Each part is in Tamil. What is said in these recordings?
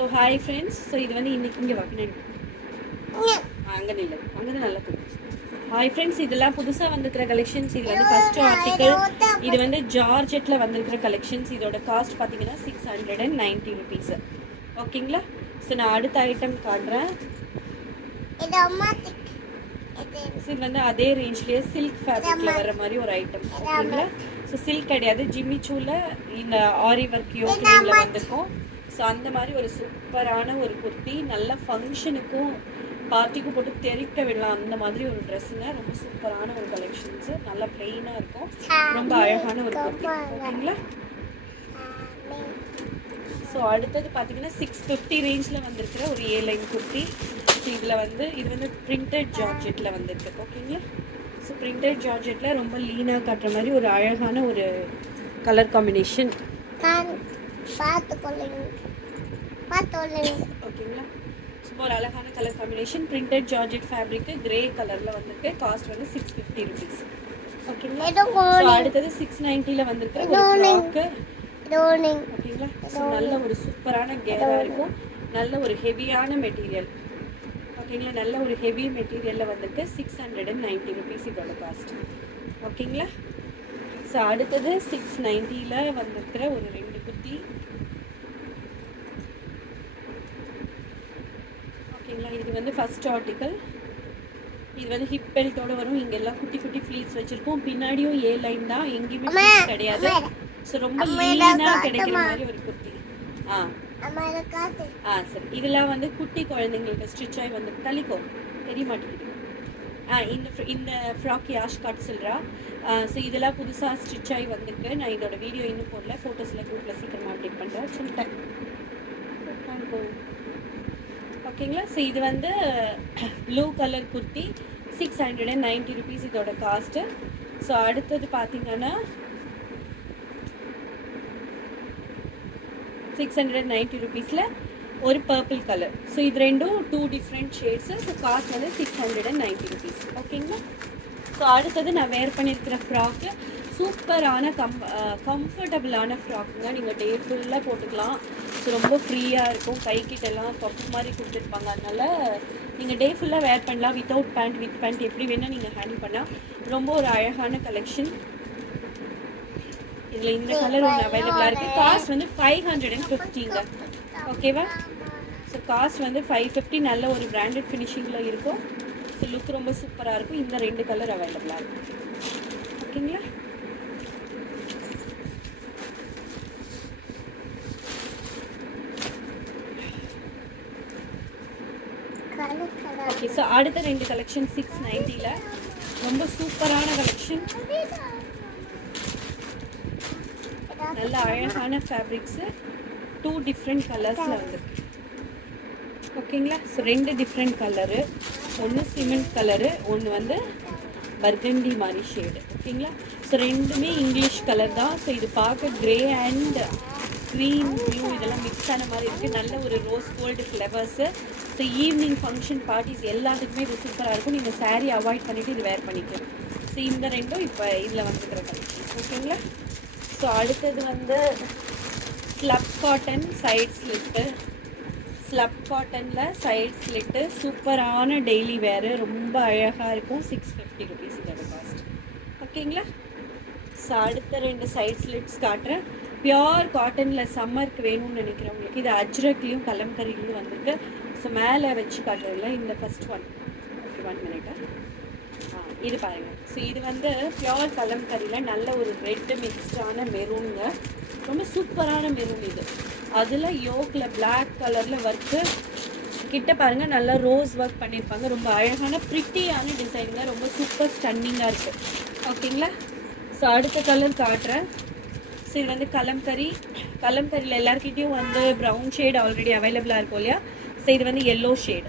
So hi friends. ஸோ இது வந்து இன்றைக்கி இங்கே வாங்கினேன் அங்கே இல்லை அங்கே தான் நல்லா கொடுக்கும். ஹாய் ஃப்ரெண்ட்ஸ், இதெல்லாம் புதுசாக வந்துருக்கிற கலெக்ஷன்ஸ். இது வந்து ஃபஸ்ட்டு ஆர்டிக்கல். இது வந்து ஜார்ஜெட்டில் வந்திருக்கிற கலெக்ஷன்ஸ். இதோட காஸ்ட் பார்த்தீங்கன்னா 690 ருபீஸு. ஓகேங்களா? ஸோ நான் அடுத்த ஐட்டம் காட்டுறேன். இது வந்து அதே ரேஞ்ச்லேயே சில்க் ஃபேப்ரிக்கில் வர மாதிரி ஒரு ஐட்டம். ஓகேங்களா? ஸோ சில்க் கிடையாது, ஜிம்மி சூவில் இந்த ஆரி ஒர்க் யோக்கில் வந்திருக்கும். ஸோ அந்த மாதிரி ஒரு சூப்பரான ஒரு குர்த்தி, நல்ல ஃபங்க்ஷனுக்கும் பார்ட்டிக்கும் போட்டு தெரிக்க விடலாம் அந்த மாதிரி ஒரு ட்ரெஸ்ஸுங்க. ரொம்ப சூப்பரான ஒரு கலெக்ஷன்ஸு, நல்லா பிளெயினாக இருக்கும், ரொம்ப அழகான ஒரு குர்த்தி. ஓகேங்களா? ஸோ அடுத்தது பார்த்தீங்கன்னா 650 ரேஞ்சில் வந்திருக்கிற ஒரு லைன் குர்த்தி. ஸோ இதில் வந்து இது வந்து பிரிண்டட் ஜார்ஜெட்டில் வந்திருக்கு. ஓகேங்களா? ஸோ பிரிண்டட் ஜார்ஜெட்டில் ரொம்ப லீனாக காட்டுற மாதிரி ஒரு அழகான ஒரு கலர் காம்பினேஷன். ஓகேங்களா? சும்மா ஒரு அழகான colour combination, printed georgette fabric, grey கலரில் வந்திருக்கு. காஸ்ட் வந்து 650 ருபீஸ். ஓகேங்களா? ஸோ அடுத்தது 690ல் வந்திருக்கு ஒரு ஃப்ராக்கு. ஓகேங்களா? ஸோ நல்ல ஒரு சூப்பரான கேராக இருக்கும், நல்ல ஒரு ஹெவியான மெட்டீரியல். ஓகேங்களா? நல்ல ஒரு ஹெவி மெட்டீரியலில் வந்துட்டு 690 ருபீஸ் இதோட காஸ்ட். ஓகேங்களா? ஸோ அடுத்தது 690ல் வந்திருக்கிற ஒரு 2 குர்த்தி. ஓகேங்களா? இது வந்து ஃபஸ்ட் ஆர்டிக்கல். இது வந்து ஹிப் பெல்ட்டோட வரும். இங்கெல்லாம் குட்டி குட்டி ஃப்ளீட்ஸ் வச்சுருக்கோம். பின்னாடியும் லைன் தான், எங்கேயுமே ஃப்ளீட்ஸ் கிடையாது. ஸோ ரொம்ப லீனாக கிடைக்கிற மாதிரி ஒரு குர்த்தி. சரி. இதெல்லாம் வந்து குட்டி குழந்தைங்களுக்கு ஸ்டிச் ஆகி வந்து தள்ளிக்கோ, தெரிய மாட்டேங்குது. இந்த ஃப்ராக் யாஷ் காட் சொல்கிறா. ஸோ இதெல்லாம் புதுசாக ஸ்டிச் ஆகி வந்துருக்கு. நான் இதோட வீடியோ இன்னும் போடல, ஃபோட்டோஸில் குரூப்பில் சீக்கிரமாக அப்டேட் பண்ணுறேன் சொல்லிட்டேன். ஓகேங்களா? ஸோ இது வந்து ப்ளூ கலர் குர்த்தி, 690 ருபீஸ் இதோட காஸ்ட்டு. ஸோ அடுத்தது பார்த்தீங்கன்னா 690 ருபீஸில் ஒரு பர்பிள் கலர். ஸோ இது ரெண்டும் 2 டிஃப்ரெண்ட் ஷேட்ஸு. ஸோ காஸ்ட் வந்து 690 ருபீஸ். ஓகேங்களா? ஸோ அடுத்தது நான் வேர் பண்ணியிருக்கிற ஃப்ராக்கு சூப்பரான கம்ஃபர்டபுளான ஃப்ராக்குங்க. நீங்கள் டே ஃபுல்லாக போட்டுக்கலாம். ஸோ ரொம்ப ஃப்ரீயாக இருக்கும், கைக்கிட்டெல்லாம் பப்பு மாதிரி கொடுத்துருப்பாங்க. அதனால் நீங்கள் டே ஃபுல்லாக வேர் பண்ணலாம், வித்தவுட் பேண்ட் வித் பேண்ட் எப்படி வேணால் நீங்கள் ஹேண்டில் பண்ணால். ரொம்ப ஒரு அழகான கலெக்ஷன். இதில் இந்த கலர் ஒன்று அவைலபிளாக இருக்குது. காஸ்ட் வந்து 550ங்க. ஓகேவா? ஸோ காஸ்ட் வந்து 550. நல்ல ஒரு பிராண்டட் ஃபினிஷிங்கில் இருக்கும். ஸோ லுக் ரொம்ப சூப்பராக இருக்கும். இந்த 2 கலர் அவைலபிளாக இருக்கும். ஓகேங்களா? ஓகே. ஸோ அடுத்த 2 கலெக்ஷன் 690ல் ரொம்ப சூப்பரான கலெக்ஷன், நல்ல அழகான ஃபேப்ரிக்ஸு, 2 டிஃப்ரெண்ட் கலர்ஸில் வந்துருக்கு. ஓகேங்களா? ஸோ 2 டிஃப்ரெண்ட் கலரு, ஒன்று சிமெண்ட் கலரு, ஒன்று வந்து பர்கண்டி மாதிரி ஷேடு. ஓகேங்களா? ஸோ ரெண்டுமே இங்கிலீஷ் கலர் தான். ஸோ இது பார்க்க க்ரே அண்ட் க்ரீன் ப்ளூ இதெல்லாம் மிக்ஸ் ஆன மாதிரி இருக்குது. நல்ல ஒரு rose gold flowers. So evening function parties எல்லாத்துக்குமே இது சூப்பராக இருக்கும். நீங்கள் சாரீ அவாய்ட் பண்ணிவிட்டு இது வேர் பண்ணிக்கலாம். ஸோ இந்த ரெண்டும் இப்போ இதில் வந்துருக்கிற கலெக்ஷன்ஸ். ஓகேங்களா? ஸோ அடுத்தது வந்து slub cotton side slit. Slub காட்டனில் சைட் ஸ்லிட்டு சூப்பரான டெய்லி வேரு, ரொம்ப அழகாக இருக்கும். 650 ருபீஸ் இதோட காஸ்ட். ஓகேங்களா? ஸோ அடுத்த 2 சைட் ஸ்லிட்ஸ் காட்டுறேன். பியோர் காட்டனில் சம்மருக்கு வேணும்னு நினைக்கிறவங்களுக்கு இது அஜ்ரக்லேயும் கலம்கரிலையும் வந்திருக்கு. ஸோ மேலே வச்சு காட்டுறதில்ல. இந்த ஃபஸ்ட் ஒன். ஓகே, 1 மினிட்டா. இது பாருங்கள். ஸோ இது வந்து பியோர் கலம்கரியில் நல்ல ஒரு ரெட்டு மிக்ஸ்டான மெரூனுங்க. ரொம்ப சூப்பரான மெரூன் இது. அதில் யோக்கில் பிளாக் கலரில் ஒர்க்கு கிட்ட பாருங்கள், நல்லா ரோஸ் ஒர்க் பண்ணியிருப்பாங்க. ரொம்ப அழகான ப்ரிட்டியான டிசைனுங்க, ரொம்ப சூப்பர் ஸ்டன்னிங்காக இருக்குது. ஓகேங்களா? ஸோ அடுத்த கலர் காட்டுறேன். ஸோ இது வந்து கலம்கரியில் எல்லாருக்கிட்டையும் வந்து ப்ரௌன் ஷேட் ஆல்ரெடி அவைலபிளாக இருக்கும் இல்லையா? ஸோ இது வந்து எல்லோ ஷேடு.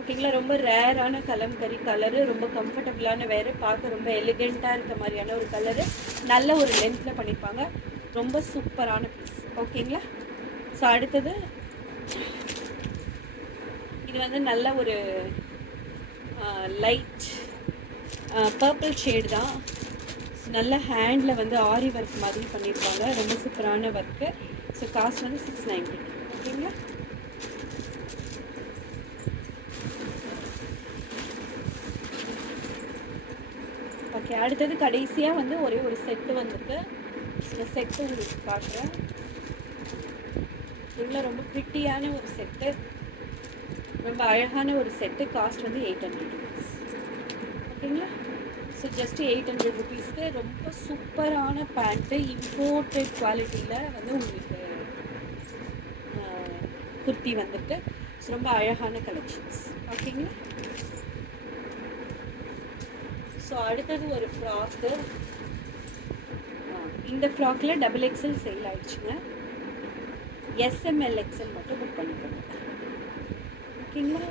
ஓகேங்களா? ரொம்ப ரேரான கலம்கரி கலரு, ரொம்ப கம்ஃபர்டபுளான வேறு, பார்க்க ரொம்ப எலிகெண்ட்டாக இருக்க மாதிரியான ஒரு கலரு, நல்ல ஒரு லென்த்தில் பண்ணியிருப்பாங்க. ரொம்ப சூப்பரான பீஸ். ஓகேங்களா? ஸோ அடுத்தது இது வந்து நல்ல ஒரு லைட் பர்பிள் ஷேடு தான். நல்ல ஹேண்டில் வந்து ஆரி ஒர்க் மாதிரி பண்ணியிருப்பாங்க, ரொம்ப சூப்பரான ஒர்க்கு. ஸோ காஸ்ட் வந்து 690. ஓகேங்களா? ஓகே, அடுத்தது கடைசியாக வந்து ஒரே ஒரு செட்டு வந்துருக்கு. இந்த செட்டு உங்களுக்கு காட்டுறேன். இதில் ரொம்ப ப்ரிட்டியான ஒரு செட்டு, ரொம்ப அழகான ஒரு செட்டு. காஸ்ட் வந்து 800 ருபீஸ். ஓகேங்களா? ஸோ ஜஸ்ட் 800 ருபீஸ்க்கு ரொம்ப சூப்பரான பேண்ட்டு, இம்போர்ட்டட் குவாலிட்டியில் வந்து உங்களுக்கு குர்த்தி வந்துருக்கு. ஸோ ரொம்ப அழகான கலெக்ஷன்ஸ். ஓகேங்களா? ஸோ அடுத்தது ஒரு ஃப்ராக்கு. இந்த ஃப்ராக்கில் XXL சேல் ஆயிடுச்சுங்க. SML XL மட்டும் புக் பண்ணிக்கோங்க. ஓகேங்களா?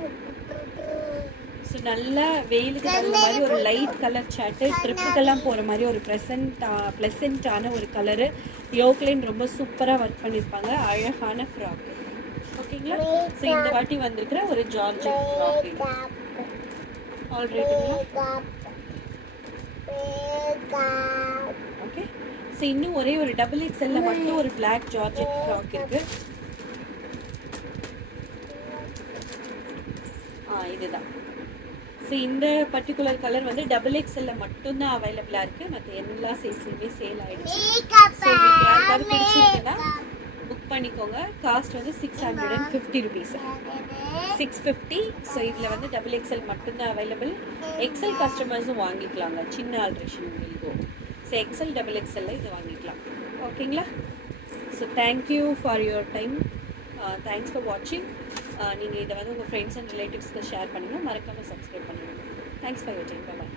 ஸோ நல்லா வெயிலுக்கு தகுந்த மாதிரி ஒரு லைட் கலர் சார்ட்டு, ட்ரிப்புக்கெல்லாம் போகிற மாதிரி ஒரு ப்ளசண்ட்டான ஒரு கலரு. யோக்லைன் ரொம்ப சூப்பராக ஒர்க் பண்ணியிருப்பாங்க. அழகான ஃப்ராக். ஓகேங்களா? ஸோ இந்த வாட்டி வந்திருக்கிற ஒரு ஜார்ஜெட் ஃப்ராக். ஆல்ரெடிங்களா? ஓகே. ஸோ இன்னும் ஒரே ஒரு XXL மட்டும் ஒரு பிளாக் ஜார்ஜெட் ஃப்ராக் இருக்கு. இதுதான். ஸோ இந்த பர்டிகுலர் கலர் வந்து XXL மட்டும்தான் அவைலபிளாக இருக்குது. மற்ற எல்லா சைஸ்லையுமே சேல் ஆகிடுச்சு. ஸோ உங்களுக்கு யாருக்காவது பிடிச்சிருக்குன்னா புக் பண்ணிக்கோங்க. காஸ்ட் வந்து 650 ருபீஸ், 650. ஸோ இதில் வந்து XXL மட்டும்தான் அவைலபிள். XL கஸ்டமர்ஸும் வாங்கிக்கலாங்க. சின்ன ஆல்ட்ரேஷன் இருக்கும். ஸோ XXL இதை வாங்கிக்கலாம். ஓகேங்களா? So thank you for your time. Thanks for வாட்சிங். நீங்கள் இதை வந்து உங்கள் ஃப்ரெண்ட்ஸ் அண்ட் ரிலேட்டிவ்ஸ்க்கு ஷேர் பண்ணுங்கள். மறக்காமல் சப்ஸ்கிரைப் பண்ணுங்கள். Thanks for your time. Bye.